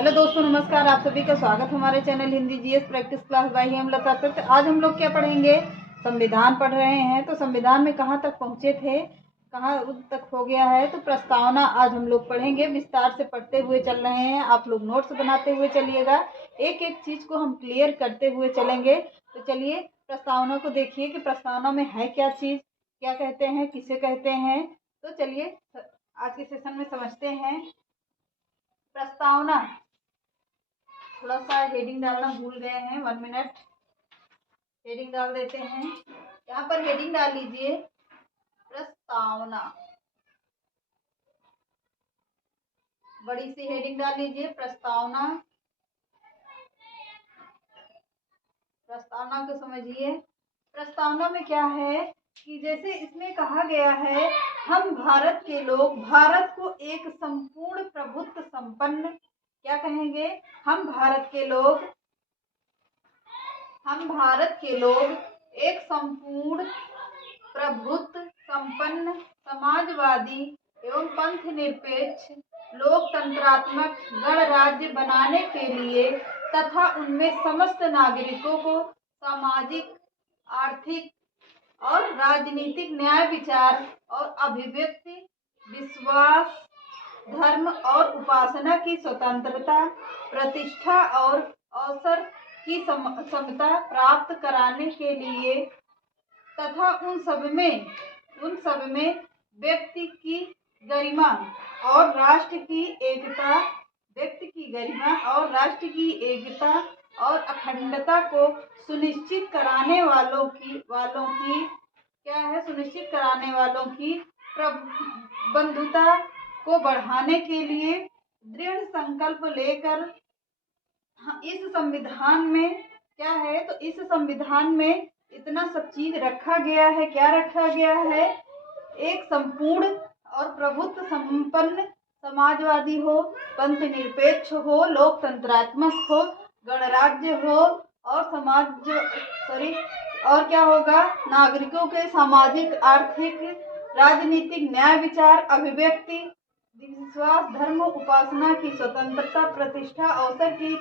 Hello दोस्तों, नमस्कार। आप सभी का स्वागत हमारे channel Hindi GS practice class by Hemlata पर। तो आज हम लोग क्या पढ़ेंगे? संविधान पढ़ रहे हैं। तो संविधान में कहाँ तक पहुँचे थे, कहाँ तक हो गया है, तो प्रस्तावना आज हम लोग पढ़ेंगे। विस्तार से पढ़ते हुए चल रहे हैं। आप लोग नोट्स बनाते हुए चलिएगा, एक एक चीज़ को हम क्लियर करते हुए चलेंगे। तो चलिए प्रस्तावना को देखिए कि प्रस्तावना में है क्या चीज़, क्या कहते हैं, किसे कहते हैं। तो चलिए आज के सेशन में समझते हैं। प्रस्तावना, थोड़ा सा हेडिंग डालना भूल गए हैं, 1 मिनट हेडिंग डाल देते हैं। यहाँ पर हेडिंग डाल लीजिए प्रस्तावना, बड़ी सी हेडिंग डाल लीजिए प्रस्तावना। प्रस्तावना को समझिए। प्रस्तावना में क्या है कि जैसे इसमें कहा गया है, हम भारत के लोग भारत को एक संपूर्ण प्रभुत्व संपन्न, क्या कहेंगे, हम भारत के लोग एक संपूर्ण प्रभुत्व संपन्न समाजवादी एवं पंथ निरपेक्ष लोकतंत्रात्मक गणराज्य बनाने के लिए तथा उनमें समस्त नागरिकों को सामाजिक, आर्थिक और राजनीतिक न्याय, विचार और अभिव्यक्ति, विश्वास, धर्म और उपासना की स्वतंत्रता, प्रतिष्ठा और अवसर की समता प्राप्त कराने के लिए तथा उन सब में व्यक्ति की गरिमा और राष्ट्र की एकता और अखंडता को सुनिश्चित कराने वालों की बंधुता को बढ़ाने के लिए दृढ़ संकल्प लेकर इस संविधान में क्या है, तो इस संविधान में इतना सब चीज रखा गया है। क्या रखा गया है? एक संपूर्ण और प्रभुत्व संपन्न समाजवादी हो, पंथ निरपेक्ष हो, लोकतंत्रात्मक हो, गणराज्य हो और क्या होगा, नागरिकों के सामाजिक, आर्थिक, राजनीतिक न्याय, विचार, अभिव्यक्ति, विश्वास, धर्म, उपासना की स्वतंत्रता, प्रतिष्ठा, अवसर की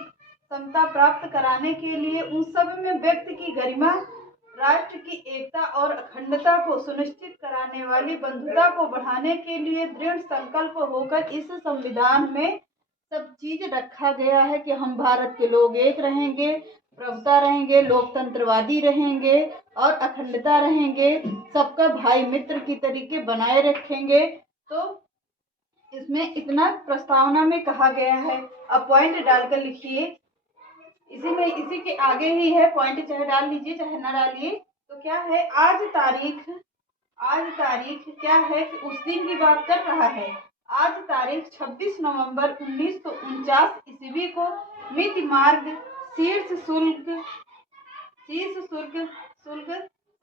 समता प्राप्त कराने के लिए उन सब में व्यक्ति की गरिमा, राष्ट्र की एकता और अखंडता को सुनिश्चित कराने वाली बंधुता को बढ़ाने के लिए दृढ़ संकल्प होकर इस संविधान में सब चीज रखा गया है कि हम भारत के लोग एक रहेंगे, प्रभुता रहेंगे, लोकतंत्रवादी रहेंगे और अखंडता रहेंगे, सबका भाई मित्र की तरीके बनाए रखेंगे। तो इसमें इतना प्रस्तावना में कहा गया है। अब पॉइंट डालकर लिखिए, इसी के आगे ही है पॉइंट, चाहे डाल लीजिए चाहे ना डालिए। तो क्या है, आज तारीख क्या है कि उस दिन की बात कर रहा है। आज तारीख 26 नवंबर 1949 ईस्वी को मिति मार्ग शीर्ष शुल्क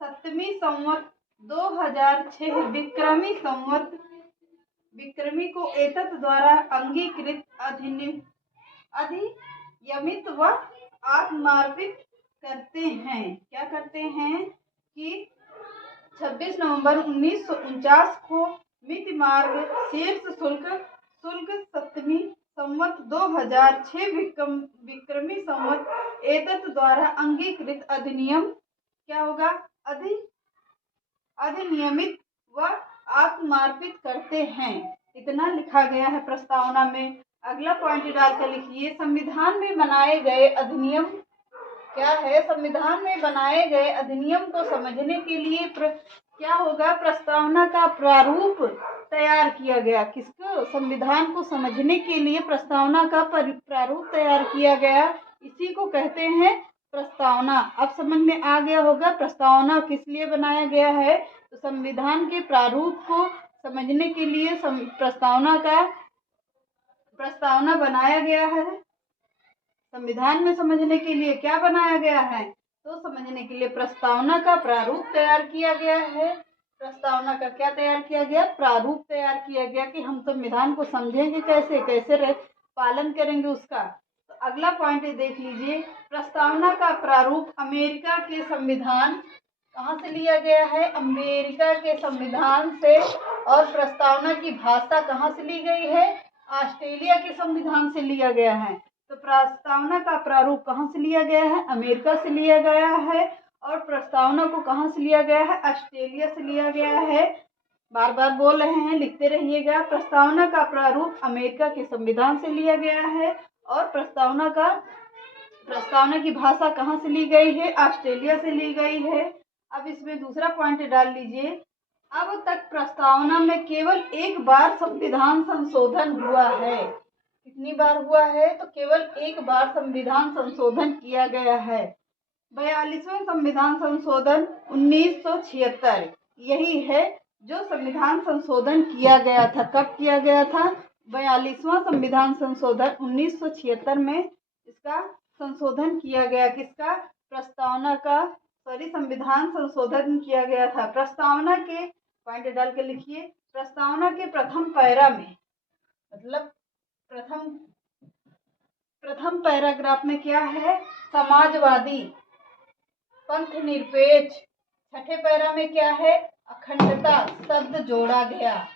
7वीं संवत 2006 विक्रमी को एतत् द्वारा अंगीकृत अधियमित व आत्मार्पित करते हैं। क्या करते हैं कि 26 नवंबर 1949 को मिति मार्ग शीर्ष शुल्क 7वीं संवत 2006 विक्रमी संवत एतत् द्वारा अंगीकृत अधिनियम क्या होगा, अधिनियमित व आत्मार्पित करते हैं। इतना लिखा गया है प्रस्तावना में। अगला पॉइंट डालकर लिखिए, संविधान में बनाए गए अधिनियम क्या है। संविधान में बनाए गए अधिनियम को समझने के लिए क्या होगा, प्रस्तावना का प्रारूप तैयार किया गया। किसको? संविधान को समझने के लिए प्रस्तावना का प्रारूप तैयार किया गया, इसी को कहते हैं प्रस्तावना। अब समझ में आ गया होगा प्रस्तावना किस लिए बनाया गया है। तो संविधान के प्रारूप को समझने के लिए प्रस्तावना बनाया गया है। संविधान में समझने के लिए क्या बनाया गया है, तो समझने के लिए प्रस्तावना का प्रारूप तैयार किया गया है। प्रस्तावना का क्या तैयार किया गया? प्रारूप तैयार किया गया कि हम संविधान को समझेंगे कैसे पालन करेंगे उसका। तो अगला पॉइंट देख लीजिए, प्रस्तावना का प्रारूप अमेरिका के संविधान कहाँ से लिया गया है? अमेरिका के संविधान से। और प्रस्तावना की भाषा कहाँ से ली गई है? ऑस्ट्रेलिया के संविधान से लिया गया है। प्रस्तावना का प्रारूप कहाँ से लिया गया है? अमेरिका से लिया गया है। और प्रस्तावना को कहाँ से लिया गया है? ऑस्ट्रेलिया से लिया गया है। बार बार बोल रहे हैं, लिखते रहिएगा। प्रस्तावना का प्रारूप अमेरिका के संविधान से लिया गया है। और प्रस्तावना की भाषा कहाँ से ली गई है? ऑस्ट्रेलिया से ली गई है। अब इसमें दूसरा पॉइंट डाल लीजिए। अब तक प्रस्तावना में केवल एक बार संविधान संशोधन हुआ है। कितनी बार हुआ है? तो केवल एक बार संविधान संशोधन किया गया है। 42वां संविधान संशोधन 1976 यही है जो संविधान संशोधन किया गया था। कब किया गया था? 42वां संविधान संशोधन 1976 में इसका संशोधन किया गया। किसका? प्रस्तावना का संविधान संशोधन किया गया था। प्रस्तावना के पॉइंट डाल के लिखिए। प्रस्तावना के प्रथम पैरा में, मतलब प्रथम पैराग्राफ में क्या है? समाजवादी, पंथ निरपेक्ष। छठे पैरा में क्या है? अखंडता शब्द जोड़ा गया।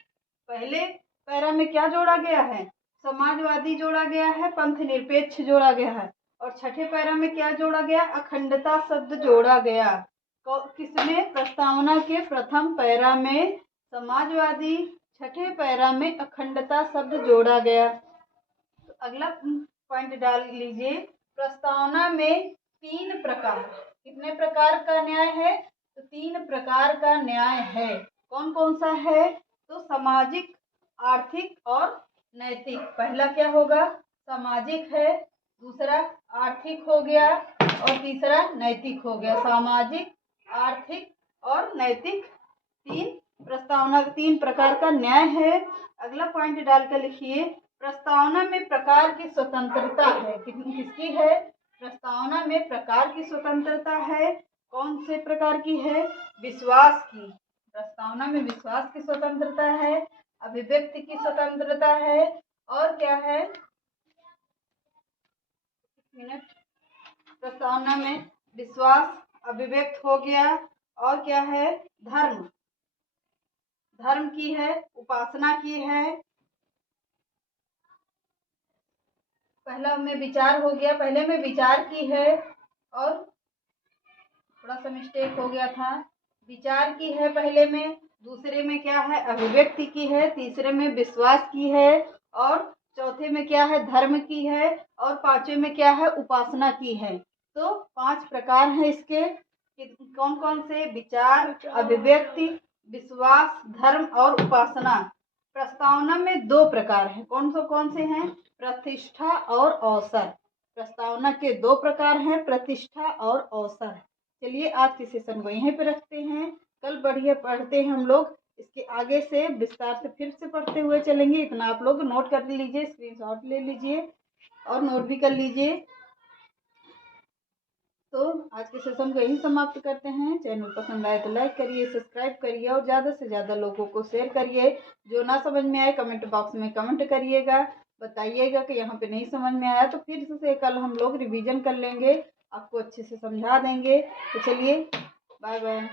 पहले पैरा में क्या जोड़ा गया है? समाजवादी जोड़ा गया है, पंथ निरपेक्ष जोड़ा गया है। और छठे पैरा में क्या जोड़ा गया? अखंडता शब्द जोड़ा गया। किसमें? प्रस्तावना के प्रथम पैरा में समाजवादी, छठे पैरा में अखंडता शब्द जोड़ा गया। तो अगला पॉइंट डाल लीजिए। प्रस्तावना में 3 प्रकार, कितने प्रकार का न्याय है? तो 3 प्रकार का न्याय है। कौन कौन सा है? तो सामाजिक, आर्थिक और नैतिक। पहला क्या होगा? सामाजिक है, दूसरा आर्थिक हो गया और तीसरा नैतिक हो गया। सामाजिक, आर्थिक और नैतिक 3 प्रकार का न्याय है। अगला पॉइंट डाल कर लिखिए। प्रस्तावना में प्रकार की स्वतंत्रता है। किसकी है? प्रस्तावना में प्रकार की स्वतंत्रता है। कौन से प्रकार की है? विश्वास की। प्रस्तावना में विश्वास की स्वतंत्रता है, अभिव्यक्ति की स्वतंत्रता है और क्या है? प्रस्तावना में विश्वास, अभिव्यक्त हो गया और क्या है? धर्म की है, उपासना की है। पहला में विचार हो गया, पहले में विचार की है और थोड़ा सा मिस्टेक हो गया था। विचार की है पहले में, दूसरे में क्या है? अभिव्यक्ति की है, तीसरे में विश्वास की है और चौथे में क्या है? धर्म की है और पांचवें में क्या है? उपासना की है। तो 5 प्रकार हैं इसके। कौन कौन से? विचार, अभिव्यक्ति, विश्वास, धर्म और उपासना। प्रस्तावना में 2 प्रकार हैं। कौन से हैं? प्रतिष्ठा और अवसर। प्रस्तावना के 2 प्रकार हैं, प्रतिष्ठा और अवसर। चलिए आज के सेशन को यहीं पे रखते हैं। कल बढ़िया पढ़ते हैं हम लोग। इसके आगे से विस्तार से फिर से पढ़ते हुए चलेंगे। इतना आप लोग नोट कर लीजिए, स्क्रीनशॉट ले लीजिए और नोट भी कर लीजिए। तो आज के सेशन को यहीं समाप्त करते हैं। चैनल पसंद आए तो लाइक करिए, सब्सक्राइब करिए और ज़्यादा से ज़्यादा लोगों को शेयर करिए। जो ना समझ में आए कमेंट बॉक्स में कमेंट करिएगा, बताइएगा कि यहाँ पे नहीं समझ में आया। तो फिर से कल हम लोग रिवीजन कर लेंगे, आपको अच्छे से समझा देंगे। तो चलिए, बाय बाय।